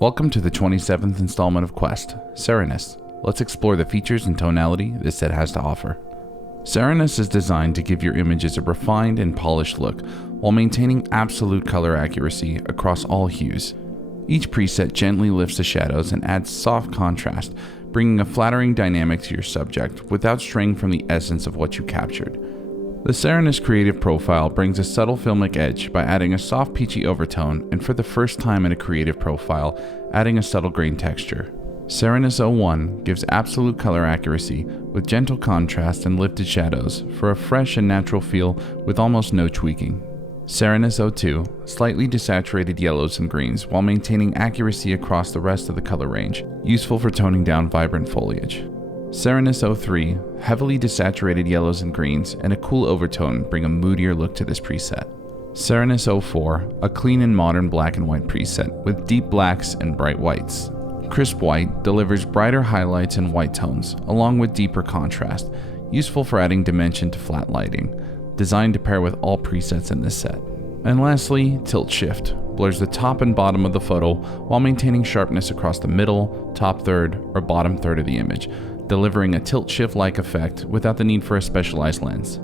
Welcome to the 27th installment of Quest, Serenus. Let's explore the features and tonality this set has to offer. Serenus is designed to give your images a refined and polished look while maintaining absolute color accuracy across all hues. Each preset gently lifts the shadows and adds soft contrast, bringing a flattering dynamic to your subject without straying from the essence of what you captured. The Serenus Creative Profile brings a subtle filmic edge by adding a soft peachy overtone and for the first time in a creative profile, adding a subtle grain texture. Serenus 01 gives absolute color accuracy with gentle contrast and lifted shadows for a fresh and natural feel with almost no tweaking. Serenus 02 slightly desaturated yellows and greens while maintaining accuracy across the rest of the color range, useful for toning down vibrant foliage. Serenus 03 heavily desaturated yellows and greens and a cool overtone bring a moodier look to this preset. Serenus 04 a clean and modern black and white preset with deep blacks and bright whites. Crisp white delivers brighter highlights and white tones, along with deeper contrast, useful for adding dimension to flat lighting, designed to pair with all presets in this set. And lastly, Tilt Shift blurs the top and bottom of the photo while maintaining sharpness across the middle, top third, or bottom third of the image, delivering a tilt shift-like effect without the need for a specialized lens.